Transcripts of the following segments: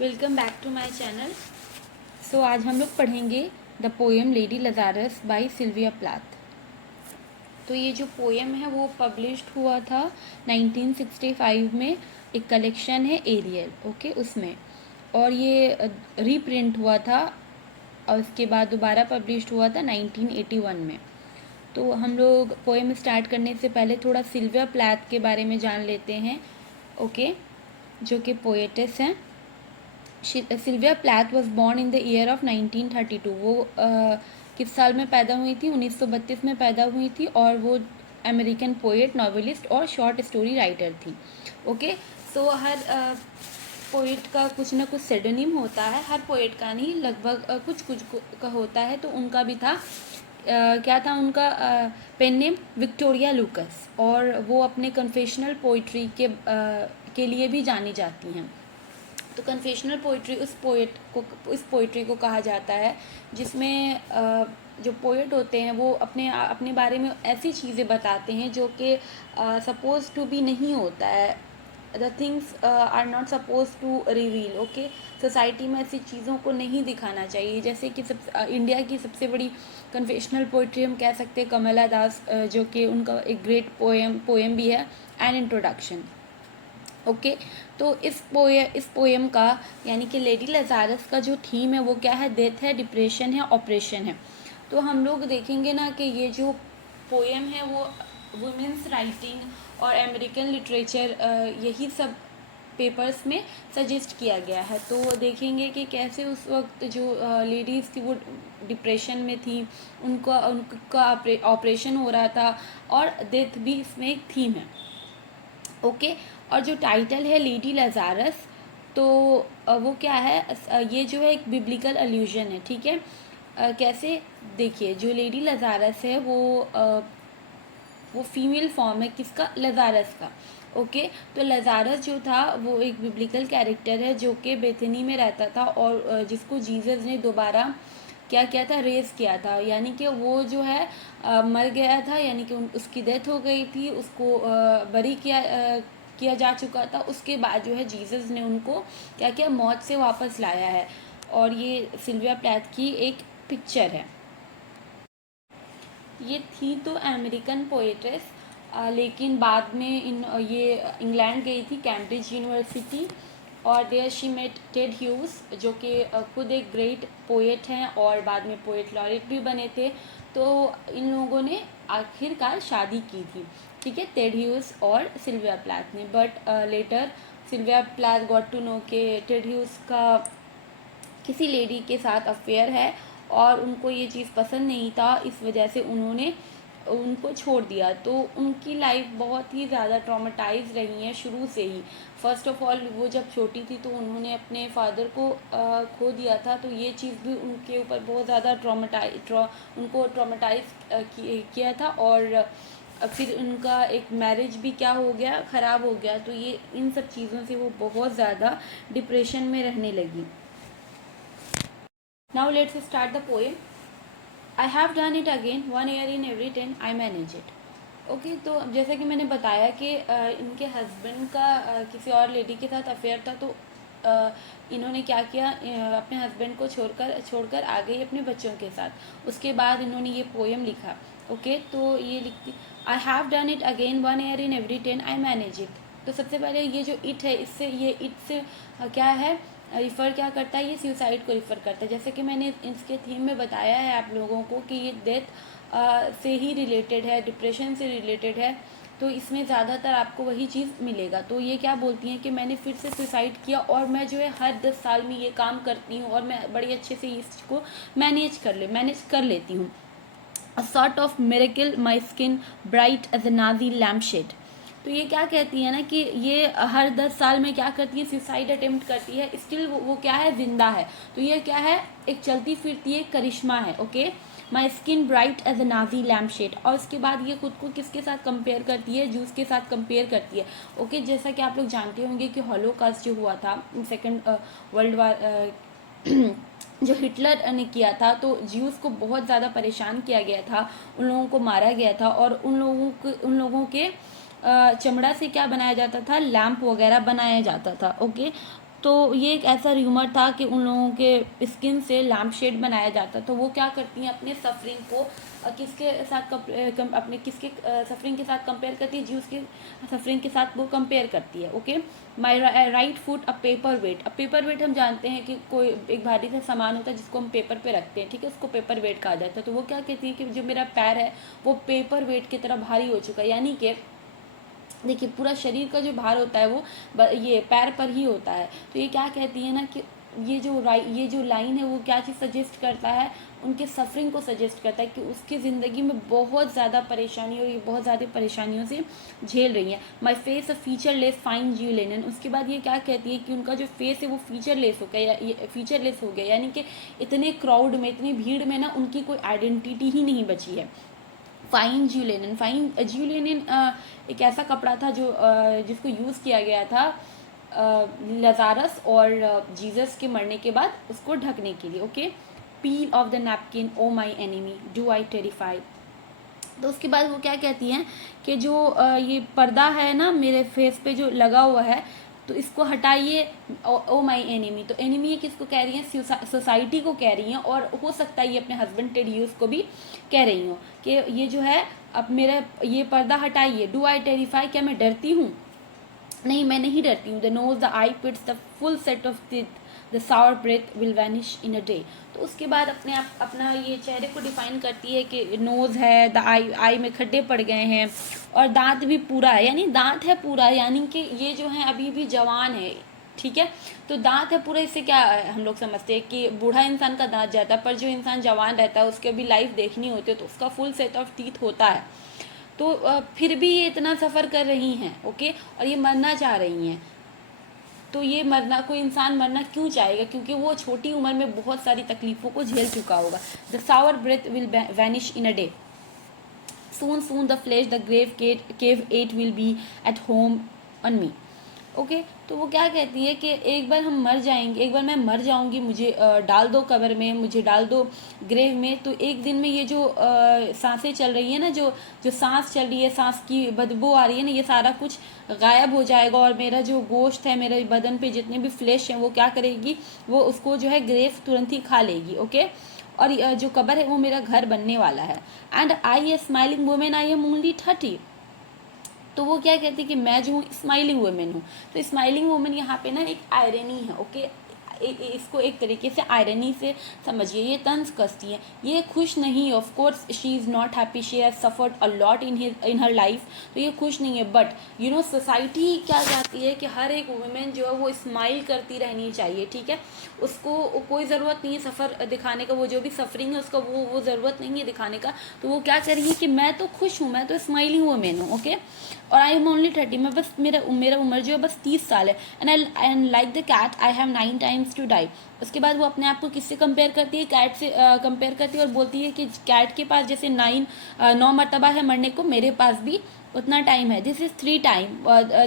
Welcome back to my channel. So आज हम लोग पढ़ेंगे the poem Lady Lazarus by Sylvia Plath. तो ये जो पोएम है वो पब्लिश्ड हुआ था 1965 में। एक कलेक्शन है एरियल, ओके, उसमें। और ये रीप्रिंट हुआ था और उसके बाद दोबारा पब्लिश्ड हुआ था 1981 में। तो हम लोग पोएम स्टार्ट करने से पहले थोड़ा सिल्विया प्लाथ के बारे में जान लेते हैं, ओके, जो कि पोएटिस हैं। Sylvia Plath was born in the year of 1932। वो किस साल में पैदा हुई थी? 1932 में पैदा हुई थी। और वो अमेरिकन पोएट, नॉवेलिस्ट और शॉर्ट स्टोरी राइटर थी। ओके, सो हर पोएट का कुछ ना कुछ सेडोनिम होता है। हर पोएट का नहीं, लगभग कुछ कुछ का होता है। तो उनका भी था। क्या था उनका पेन नेम? विक्टोरिया लूकस। और वो अपने कन्फेशनल पोइट्री के लिए भी जानी जाती हैं। तो कन्फेशनल पोइट्री उस पोइट्री को कहा जाता है जिसमें जो पोएट होते हैं वो अपने बारे में ऐसी चीज़ें बताते हैं जो कि सपोज टू बी नहीं होता है। The things are not suppose to reveal, okay. Society में ऐसी चीज़ों को नहीं दिखाना चाहिए। जैसे कि इंडिया की सबसे बड़ी कन्फेशनल पोइट्री हम कह सकते हैं कमला दास, जो कि उनका एक ग्रेट पोएम भी है, एन इंट्रोडक्शन। ओके, तो इस पोएम का यानी कि लेडी लजारस का जो थीम है वो क्या है? डेथ है, डिप्रेशन है, ऑपरेशन है। तो हम लोग देखेंगे ना कि ये जो पोएम है वो वुमेंस राइटिंग और अमेरिकन लिटरेचर, यही सब पेपर्स में सजेस्ट किया गया है। तो देखेंगे कि कैसे उस वक्त जो लेडीज़ थी वो डिप्रेशन में थी, उनका ऑपरेशन हो रहा था, और डेथ भी इसमें एक थीम है। ओके, और जो टाइटल है लेडी लजारस, तो वो क्या है? ये जो है एक बिब्लिकल अल्यूजन है, ठीक है। कैसे? देखिए, जो लेडी लजारस है वो फीमेल फॉर्म है किसका? लजारस का। ओके, तो लजारस जो था वो एक बिब्लिकल कैरेक्टर है जो कि बेथनी में रहता था, और जिसको जीसस ने दोबारा क्या किया था? रेज किया था। यानी कि वो जो है मर गया था, यानी कि उसकी डेथ हो गई थी, उसको बरी किया जा चुका था। उसके बाद जो है जीसस ने उनको क्या किया? मौत से वापस लाया है। और ये सिल्विया प्लैथ की एक पिक्चर है। ये थी तो अमेरिकन पोएट्रेस, लेकिन बाद में ये इंग्लैंड गई थी, कैम्ब्रिज यूनिवर्सिटी, और there she met Ted Hughes, जो कि खुद एक ग्रेट पोएट हैं और बाद में पोएट लॉरेट भी बने थे। तो इन लोगों ने आखिरकार शादी की थी, ठीक है, टेड ह्यूज और सिल्विया प्लैथ ने। But later Sylvia Plath got to know के टेड ह्यूज का किसी लेडी के साथ अफेयर है, और उनको ये चीज़ पसंद नहीं था, इस वजह से उन्होंने उनको छोड़ दिया। तो उनकी लाइफ बहुत ही ज़्यादा ट्रॉमेटाइज रही है शुरू से ही। फर्स्ट ऑफ ऑल, वो जब छोटी थी तो उन्होंने अपने फादर को खो दिया था। तो ये चीज़ भी उनके ऊपर बहुत ज़्यादा उनको ट्रॉमेटाइज किया था। और फिर उनका एक मैरिज भी क्या हो गया? ख़राब हो गया। तो ये इन सब चीज़ों से वो बहुत ज़्यादा डिप्रेशन में रहने लगी। Now let's start the poem. I have done it again, 1 year in every 10, I manage it. Okay, तो जैसा कि मैंने बताया कि इनके हस्बैंड का किसी और लेडी के साथ अफेयर था। तो इन्होंने क्या किया? अपने हस्बैंड को छोड़कर आ गई अपने बच्चों के साथ। उसके बाद इन्होंने ये पोएम लिखा। ओके, तो ये लिखती, I have done it again, 1 year in every 10, I manage it. तो सबसे पहले ये जो इट है, इट से क्या है? रिफ़र क्या करता है? ये सुसाइड को रिफ़र करता है। जैसे कि मैंने इसके थीम में बताया है आप लोगों को कि ये डेथ से ही रिलेटेड है, डिप्रेशन से रिलेटेड है। तो इसमें ज़्यादातर आपको वही चीज़ मिलेगा। तो ये क्या बोलती हैं कि मैंने फिर से सुसाइड किया, और मैं जो है हर 10 साल में ये काम करती हूँ, और मैं बड़ी अच्छे से इस चीज़ को मैनेज कर लेती हूँ। A sort of miracle, my skin bright as a Nazi lamp shade. तो ये क्या कहती है ना कि ये हर 10 साल में क्या करती है? सुसाइड अटेम्प्ट करती है। स्टिल वो क्या है? जिंदा है। तो ये क्या है? एक चलती फिरती एक करिश्मा है। Okay, my skin bright as a Nazi lamp shade. और उसके बाद ये खुद को किसके साथ कंपेयर करती है? जूस के साथ कंपेयर करती है। ओके, जैसा कि आप लोग जानते होंगे कि हॉलोकास्ट जो हुआ था, सेकेंड वर्ल्ड वार, जो हिटलर ने किया था, तो ज्यूस को बहुत ज़्यादा परेशान किया गया था, उन लोगों को मारा गया था। और उन लोगों के चमड़ा से क्या बनाया जाता था? लैंप वगैरह बनाया जाता था। ओके, तो ये एक ऐसा र्यूमर था कि उन लोगों के स्किन से लैम्प शेड बनाया जाता, तो वो क्या करती हैं अपने सफरिंग को किसके साथ अपने किसके सफरिंग के साथ कंपेयर करती है, जी उसके सफरिंग के साथ वो कंपेयर करती है। Okay, my right foot a paper weight. अब पेपर वेट हम जानते हैं कि कोई एक भारी सा सामान होता है जिसको हम पेपर पे रखते हैं, ठीक है, उसको पेपर वेट कहा जाता है। तो वो क्या कहती है कि जो मेरा पैर है वो पेपर वेट की तरह भारी हो चुका है, यानी कि देखिए पूरा शरीर का जो भार होता है वो ये पैर पर ही होता है। तो ये क्या कहती है ना कि ये जो लाइन है वो क्या चीज़ सजेस्ट करता है, उनके सफरिंग को सजेस्ट करता है कि उसकी ज़िंदगी में बहुत ज़्यादा परेशानी और ये बहुत ज़्यादा परेशानियों से झेल रही है। My face a featureless fine Jew linen. उसके बाद ये क्या कहती है कि उनका जो फेस है वो फीचरलेस हो गया, फीचरलेस हो गया, यानी कि इतने क्राउड में, इतनी भीड़ में ना उनकी कोई आइडेंटिटी ही नहीं बची है। फाइन ज्यूलेनिन एक ऐसा कपड़ा था जो जिसको यूज़ किया गया था लजारस और जीसस के मरने के बाद उसको ढकने के लिए। Okay, peel off the napkin o my enemy do I terrify. तो उसके बाद वो क्या कहती हैं कि जो ये पर्दा है ना मेरे फेस पे जो लगा हुआ है, तो इसको हटाइए, ओ माई एनिमी। तो एनिमी किसको कह रही हैं, सोसाइटी को कह रही हैं, और हो सकता है ये अपने हस्बैंड टेड ह्यूज को भी कह रही हूँ कि ये जो है अब मेरा ये पर्दा हटाइए। डू आई टेरिफाई, क्या मैं डरती हूँ? नहीं, मैं नहीं डरती हूँ। The nose the eye pits the full set of the sour breath will vanish in a day. तो उसके बाद अपने आप अपना ये चेहरे को डिफाइन करती है कि नोज है, द आई में खड्डे पड़ गए हैं, और दांत भी पूरा है, यानी दांत है पूरा, यानी कि ये जो है अभी भी जवान है, ठीक है। तो दांत है पूरा, इससे क्या हम लोग समझते हैं कि बूढ़ा इंसान का दांत जाता है, पर जो इंसान जवान रहता है उसके भी लाइफ देखनी होती है, तो उसका फुल सेट ऑफ टीथ होता है। तो फिर भी ये इतना सफ़र कर रही हैं, ओके, और ये मरना चाह रही हैं। तो ये मरना, कोई इंसान मरना क्यों चाहेगा? क्योंकि वो छोटी उम्र में बहुत सारी तकलीफ़ों को झेल चुका होगा। The sour breath will vanish in a day, soon the flesh the cave eight will be at home on me। Okay, तो वो क्या कहती है कि एक बार हम मर जाएंगे, एक बार मैं मर जाऊंगी, मुझे डाल दो कब्र में, मुझे डाल दो ग्रेव में, तो एक दिन में ये जो सांसें चल रही है ना, जो जो सांस चल रही है, सांस की बदबू आ रही है ना, ये सारा कुछ गायब हो जाएगा, और मेरा जो गोश्त है, मेरे बदन पे जितने भी फ्लैश हैं वो क्या करेगी, वो उसको जो है ग्रेव तुरंत ही खा लेगी। ओके, और जो कब्र है वो मेरा घर बनने वाला है। And I A smiling women I am only 30। तो वो क्या कहती है कि मैं जो हूँ स्माइलिंग वुमेन हूँ। तो स्माइलिंग वुमेन यहाँ पे ना एक आयरनी है। ओके, इसको एक तरीके से आयरनी से समझिए, ये तंज कसती है, ये खुश नहीं। Of course she is not happy, she has suffered a lot in her life. तो ये खुश नहीं है, बट यू नो सोसाइटी क्या चाहती है कि हर एक वुमेन जो है वो स्माइल करती रहनी चाहिए, ठीक है। उसको कोई ज़रूरत नहीं है सफ़र दिखाने का, वो जो भी सफरिंग है उसका वो ज़रूरत नहीं है दिखाने का। तो वो क्या करेंगी कि मैं तो खुश हूँ, मैं तो स्माइलिंग वुमेन हूँ। ओके, और आई एम ओनली 30, मैं बस मेरा उम्र जो है बस 30 साल है। And like the cat I have 9 times to die. उसके बाद वो अपने आप को किससे कंपेयर करती है? कैट से कंपेयर करती है, और बोलती है कि कैट के पास जैसे 9 मरतबा है मरने को, मेरे पास भी उतना टाइम है। This is 3 time,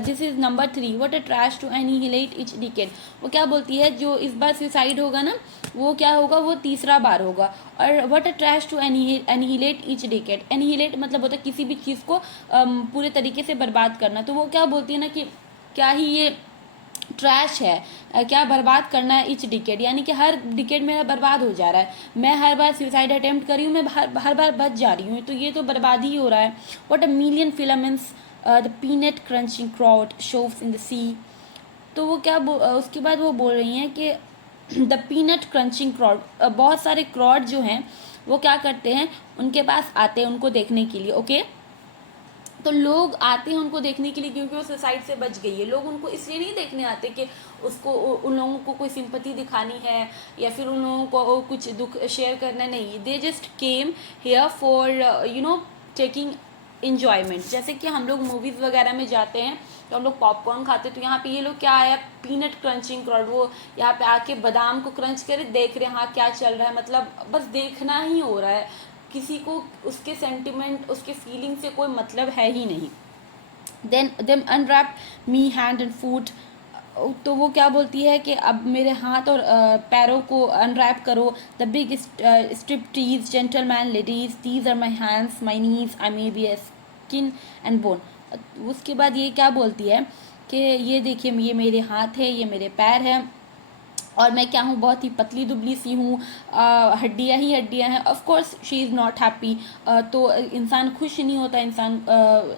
this is number 3, what a trash to annihilate each decade. वो क्या बोलती है, जो इस बार सुसाइड होगा ना, वो क्या होगा, वो तीसरा बार होगा। और what a trash to annihilate each decade. Annihilate मतलब होता है किसी भी चीज़ को पूरे तरीके से बर्बाद करना। तो वो क्या बोलती है ना कि क्या ही ये ट्रैश है, क्या बर्बाद करना है ईच डिकेड, यानी कि हर डिकेड मेरा बर्बाद हो जा रहा है। मैं हर बार सुसाइड अटेम्प्ट करी हूँ, मैं हर बार बच जा रही हूँ, तो ये तो बर्बाद ही हो रहा है। What a million filaments the peanut crunching crowd shoves in the see. तो वो क्या उसके बाद वो बोल रही हैं कि द पीनट क्रंचिंग क्राउड, बहुत सारे क्राउड जो हैं वो क्या करते हैं, उनके पास आते हैं उनको देखने के लिए। ओके, तो लोग आते हैं उनको देखने के लिए क्योंकि वो सुसाइड से बच गई है। लोग उनको इसलिए नहीं देखने आते कि उसको उन लोगों को कोई सिंपैथी दिखानी है या फिर उन लोगों को कुछ दुख शेयर करना, नहीं। They just came here for you know taking enjoyment. जैसे कि हम लोग मूवीज़ वगैरह में जाते हैं तो हम लोग पॉपकॉर्न खाते हैं, तो यहाँ पे ये लोग क्या आया, पीनट क्रंचिंग क्राउड, वो यहाँ पे आके बादाम को क्रंच करे देख रहे हैं, हाँ क्या चल रहा है, मतलब बस देखना ही हो रहा है, किसी को उसके सेंटिमेंट उसके फीलिंग से कोई मतलब है ही नहीं। Then unwrap me hand and foot. तो वो क्या बोलती है कि अब मेरे हाथ और पैरों को अनरैप करो। The big strip tease gentleman ladies, these are my hands my knees, I may be a skin and bone. उसके बाद ये क्या बोलती है कि ये देखिए ये मेरे हाथ है, ये मेरे पैर हैं, और मैं क्या हूँ, बहुत ही पतली दुबली सी हूँ, हड्डियाँ ही हड्डियाँ हैं। Of course she is not happy. तो इंसान खुश नहीं होता, इंसान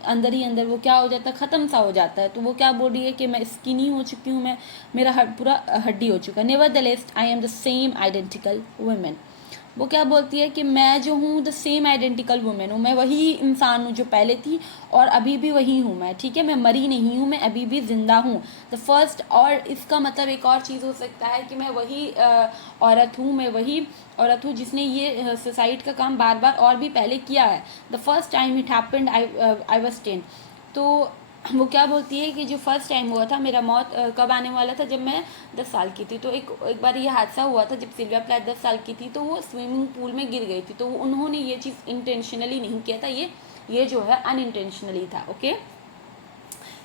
अंदर ही अंदर वो क्या हो जाता है, ख़त्म सा हो जाता है। तो वो क्या बोल रही है कि मैं स्किनी हो चुकी हूँ, मैं मेरा पूरा हड्डी हो चुका है। Nevertheless I am the same identical women. वो क्या बोलती है कि मैं जो हूँ द सेम आइडेंटिकल वुमेन हूँ, मैं वही इंसान हूँ जो पहले थी और अभी भी वही हूँ मैं, ठीक है, मैं मरी नहीं हूँ, मैं अभी भी ज़िंदा हूँ। द फर्स्ट, और इसका मतलब एक और चीज़ हो सकता है कि मैं वही औरत हूँ, मैं वही औरत हूँ जिसने ये सुसाइड का काम बार बार और भी पहले किया है। The first time it happened I was 10। तो वो क्या बोलती है कि जो फर्स्ट टाइम हुआ था मेरा मौत कब आने वाला था, जब मैं 10 साल की थी। तो एक बार ये हादसा हुआ था जब सिल्विया प्लैथ 10 साल की थी, तो वो स्विमिंग पूल में गिर गई थी। तो उन्होंने ये चीज़ इंटेंशनली नहीं किया था, ये जो है अनइंटेंशनली था। Okay,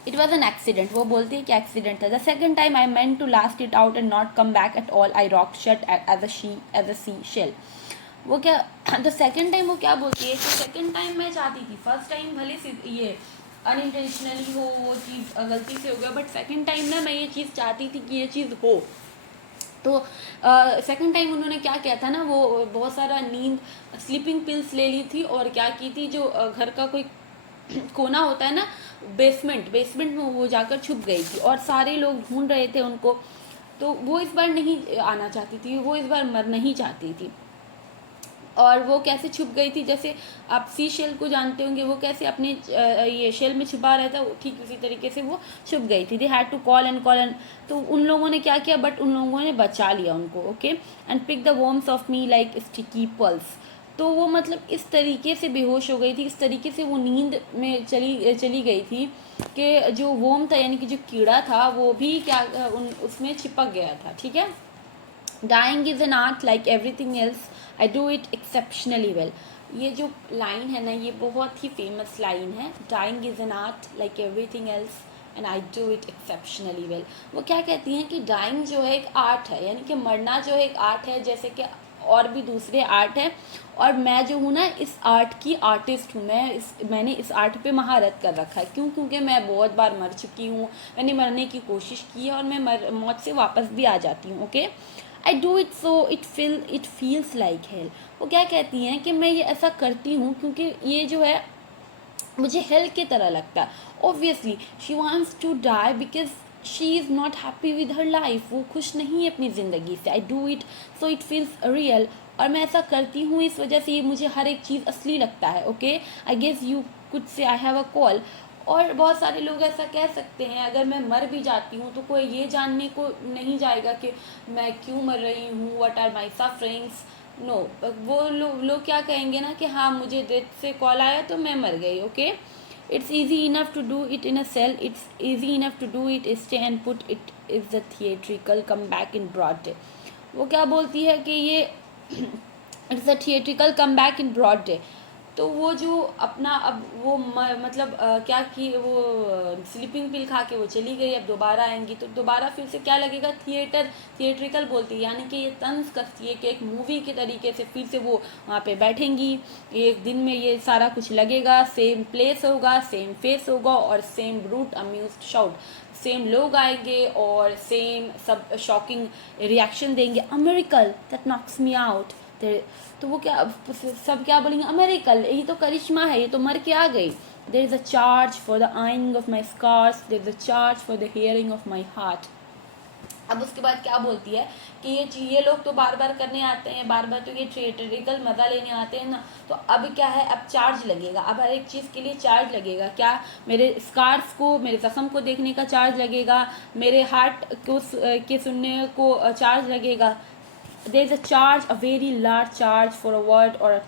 it was an accident. वो बोलती है कि एक्सीडेंट था। The second time I meant to last it out and not come back at all, I rock shut as a sea shell. वो क्या, द सेकेंड टाइम वो क्या बोलती है कि सेकेंड टाइम मैं चाहती थी, फर्स्ट टाइम भले से ये अनइंटेंशनली हो, वो चीज़ गलती से हो गया, बट सेकेंड टाइम ना मैं ये चीज़ चाहती थी कि ये चीज़ हो। तो सेकंड टाइम उन्होंने क्या किया था ना, वो बहुत सारा नींद स्लीपिंग पिल्स ले ली थी, और क्या की थी, जो घर का कोई कोना होता है ना, बेसमेंट में वो जाकर छुप गई थी, और सारे लोग ढूंढ रहे थे उनको। तो वो इस बार नहीं आना चाहती थी, वो इस बार मरना ही चाहती थी। और वो कैसे छुप गई थी, जैसे आप सी शेल को जानते होंगे, वो कैसे अपने ये शेल में छुपा रहता है, ठीक उसी तरीके से वो छुप गई थी। They had to call and तो उन लोगों ने क्या किया, बट उन लोगों ने बचा लिया उनको। Okay, and pick the worms of me like sticky pearls. तो वो मतलब इस तरीके से बेहोश हो गई थी, इस तरीके से वो नींद में चली गई थी कि जो वोम था, यानी कि जो कीड़ा था, वो भी क्या उसमें चिपक गया था। ठीक है, dying is an art like everything else, I do it exceptionally well. ये जो लाइन है ना, ये बहुत ही फेमस लाइन है। Dying is an art like everything else and I do it exceptionally well. वो क्या कहती हैं कि डाइंग जो है एक आर्ट है, यानी कि मरना जो है एक आर्ट है, जैसे कि और भी दूसरे आर्ट है, और मैं जो हूँ ना इस आर्ट की आर्टिस्ट हूँ। मैंने इस आर्ट पे महारत कर रखा है। क्यों? क्योंकि मैं बहुत बार मर चुकी हूँ, मैंने मरने की कोशिश की है, और मैं मौत से वापस भी आ जाती हूँ। Okay, I do it so it feels like hell. वो क्या कहती हैं कि मैं ये ऐसा करती हूँ क्योंकि ये जो है मुझे हेल की तरह लगता है। Obviously she wants to die because she is not happy with her life. वो खुश नहीं है अपनी ज़िंदगी से। I do it so it feels real, और मैं ऐसा करती हूँ इस वजह से ये मुझे हर एक चीज़ असली लगता है। Okay, I guess you could say I have a call. और बहुत सारे लोग ऐसा कह सकते हैं, अगर मैं मर भी जाती हूँ तो कोई ये जानने को नहीं जाएगा कि मैं क्यों मर रही हूँ, what are my sufferings. No, वो लोग क्या कहेंगे ना कि हाँ मुझे डेथ से कॉल आया तो मैं मर गई। Okay, it's easy enough to do it in a cell, it's easy enough to do it stay and put it is the theatrical comeback in broad day. वो क्या बोलती है कि ये it's a theatrical comeback in broad day. तो वो जो अपना अब वो मतलब क्या कि वो स्लीपिंग पिल खा के वो चली गई, अब दोबारा आएंगी तो दोबारा फिर से क्या लगेगा, थिएट्रिकल बोलती है, यानी कि ये तंज कसती है कि एक मूवी के तरीके से फिर से वो वहाँ पे बैठेंगी। एक दिन में ये सारा कुछ लगेगा, सेम प्लेस होगा, सेम फेस होगा, और same brute amused shout, same लोग आएंगे और सेम सब शॉकिंग रिएक्शन देंगे। A miracle that knocks me out. तो वो क्या सब क्या बोलेंगे, अमेरिकल, यही तो करिश्मा है, ये तो मर के आ गई। There is a charge for the eyeing of my scars, there is a charge for the hearing of my heart. अब उसके बाद क्या बोलती है कि ये लोग तो बार बार करने आते हैं, बार बार तो ये थिएट्रिकल मज़ा लेने आते हैं ना, तो अब क्या है, अब चार्ज लगेगा, अब हर एक चीज़ के लिए चार्ज लगेगा। क्या? मेरे स्कार्स को, मेरे जख्म को देखने का चार्ज लगेगा, मेरे हार्ट को के सुनने को चार्ज लगेगा। there is a charge, a very large charge for a word or a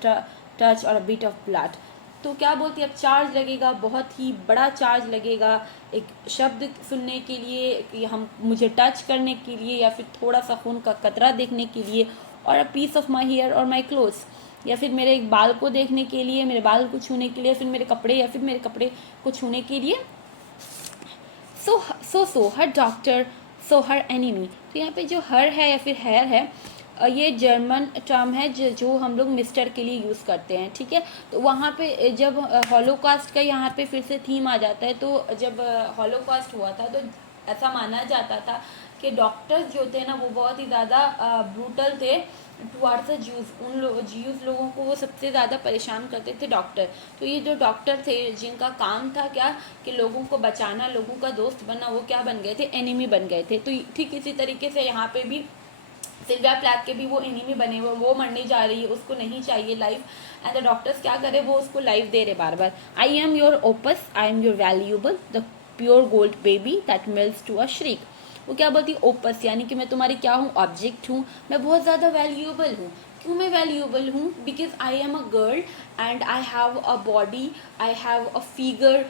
touch or a bit of blood। तो क्या बोलती है, अब चार्ज लगेगा, बहुत ही बड़ा चार्ज लगेगा एक शब्द सुनने के लिए, कि हम मुझे टच करने के लिए, या फिर थोड़ा सा खून का कतरा देखने के लिए, और a piece of my hair और माई क्लोथ्स, या फिर मेरे एक बाल को देखने के लिए, मेरे बाल को छूने के लिए, फिर मेरे कपड़े, या फिर मेरे कपड़े को छूने के लिए। सो हर डॉक्टर, सो हर एनिमी। तो यहाँ पे जो हर है या फिर हैर है, ये जर्मन टर्म है जो हम लोग मिस्टर के लिए यूज़ करते हैं, ठीक है। तो वहाँ पे जब हॉलोकास्ट का यहाँ पे फिर से थीम आ जाता है, तो जब हॉलोकास्ट हुआ था तो ऐसा माना जाता था कि डॉक्टर्स जो थे ना वो बहुत ही ज़्यादा ब्रूटल थे टुवार्ड्स द जूस। ज्यूज़ लोगों को वो सबसे ज़्यादा परेशान करते थे डॉक्टर। तो ये जो डॉक्टर थे जिनका काम था क्या कि लोगों को बचाना, लोगों का दोस्त बनना, वो क्या बन गए थे, एनिमी बन गए थे। तो ठीक इसी तरीके से यहाँ पे भी सिल्विया प्लैथ के भी वो एनिमी बने हुए, वो मरने जा रही है, उसको नहीं चाहिए लाइफ, एंड द डॉक्टर्स क्या करे, वो उसको लाइफ दे रहे बार बार। I am your opus, I am your valuable, the pure gold baby that melts to a shriek. वो क्या बोलती, ओपस यानी कि मैं तुम्हारी क्या हूँ, ऑब्जेक्ट हूँ, मैं बहुत ज़्यादा वैल्यूएबल हूँ। क्यों मैं वैल्यूएबल हूँ, because I am a girl and I have a body, I have a figure,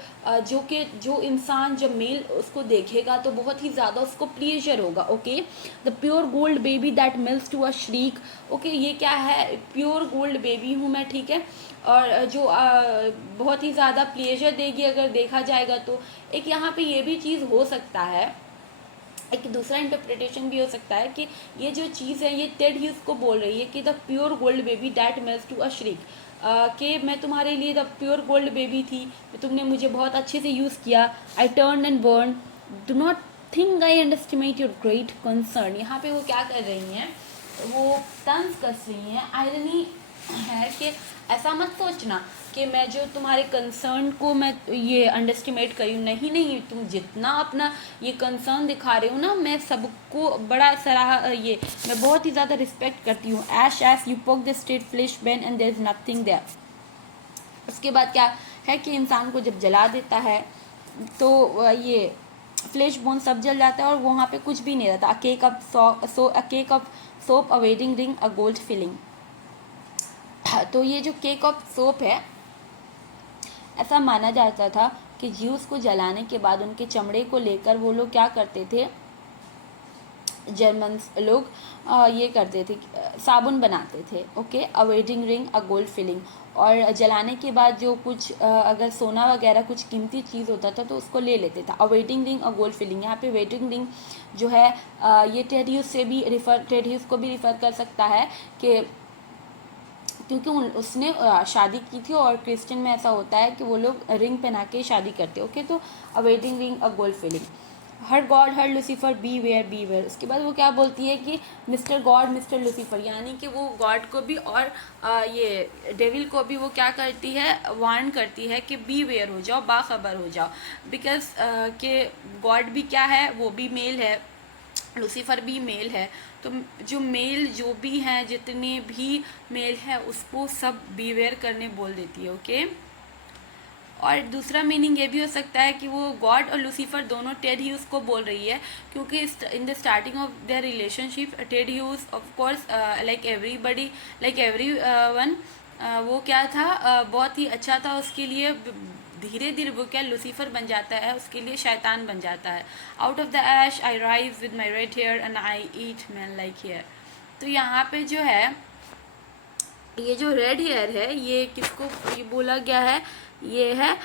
जो इंसान जब मेल उसको देखेगा तो बहुत ही ज़्यादा उसको प्लेजर होगा। Okay, the pure gold baby that melts to a shriek. Okay, ये क्या है, प्योर गोल्ड बेबी हूँ मैं, ठीक है, और जो बहुत ही ज़्यादा प्लेजर देगी अगर देखा जाएगा तो। एक यहाँ पे ये भी चीज़ हो सकता है, एक दूसरा इंटरप्रिटेशन भी हो सकता है कि ये जो चीज़ है ये टेड ह्यूज को बोल रही है कि the pure gold baby that melts to a shriek, कि मैं तुम्हारे लिए द प्योर गोल्ड बेबी थी, तुमने मुझे बहुत अच्छे से यूज़ किया, I turn and burn, do not think I underestimate your great concern. यहाँ पे वो क्या कर रही हैं, वो तंज कस रही हैं, आयरनी है कि ऐसा मत सोचना कि मैं जो तुम्हारे कंसर्न को मैं ये अंडरस्टिमेट करी हूँ, नहीं नहीं, तुम जितना अपना ये कंसर्न दिखा रहे हो ना, मैं सबको बड़ा ये मैं बहुत ही ज़्यादा रिस्पेक्ट करती हूँ। Ash as you poke the straight flash ben and there is nothing there. उसके बाद क्या है कि इंसान को जब जला देता है तो ये फ्लैश बोन सब जल जाता है और वहाँ पे कुछ भी नहीं रहता। A cake of soap, a wedding ring, a gold filling. तो ये जो केक ऑफ सोप है, ऐसा माना जाता था कि ज्यूस को जलाने के बाद उनके चमड़े को लेकर वो लोग क्या करते थे, जर्मन लोग ये करते थे, साबुन बनाते थे। Okay, a wedding ring, a gold filling. और जलाने के बाद जो कुछ अगर सोना वगैरह कुछ कीमती चीज़ होता था तो उसको ले लेते था। A wedding ring, a gold filling. यहाँ पे वेडिंग रिंग जो है ये टेड ह्यूज को भी रिफ़र कर सकता है कि क्योंकि उसने शादी की थी और क्रिश्चियन में ऐसा होता है कि वो लोग रिंग पहना के शादी करते हैं। ओके, तो a wedding ring, a gold filling. हर God herr Lucifer beware. उसके बाद वो क्या बोलती है कि मिस्टर गॉड मिस्टर लूसीफर, यानी कि वो गॉड को भी और ये डेविल को भी वो क्या करती है, वार्न करती है कि बी वेयर हो जाओ, बाखबर हो जाओ। बिकॉज कि गॉड भी क्या है, वो भी मेल है, लूसीफर भी मेल है। तो जो मेल जो भी हैं, जितने भी मेल है, उसको सब बीवेयर करने बोल देती है। ओके, और दूसरा मीनिंग ये भी हो सकता है कि वो गॉड और लूसीफर दोनों टेड ह्यूज को बोल रही है, क्योंकि in the starting of their relationship Ted Hughes of course like everybody like every one, वो क्या था, बहुत ही अच्छा था उसके लिए। धीरे धीरे वो क्या लूसीफर बन जाता है, उसके लिए शैतान बन जाता है। Out of the ash I rise with my red hair and I eat man like hair. तो यहाँ पे जो है ये जो रेड हेयर है, ये किसको ये बोला गया है, ये है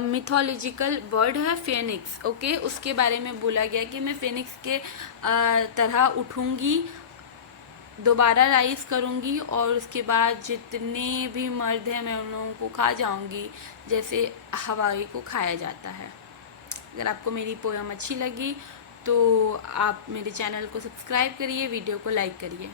मिथोलॉजिकल वर्ड है फेनिक्स। ओके, उसके बारे में बोला गया कि मैं फेनिक्स के तरह उठूँगी, दोबारा राइज करूँगी, और उसके बाद जितने भी मर्द हैं मैं उन लोगों को खा जाऊँगी, जैसे हवाई को खाया जाता है। अगर आपको मेरी पोएम अच्छी लगी तो आप मेरे चैनल को सब्सक्राइब करिए, वीडियो को लाइक करिए।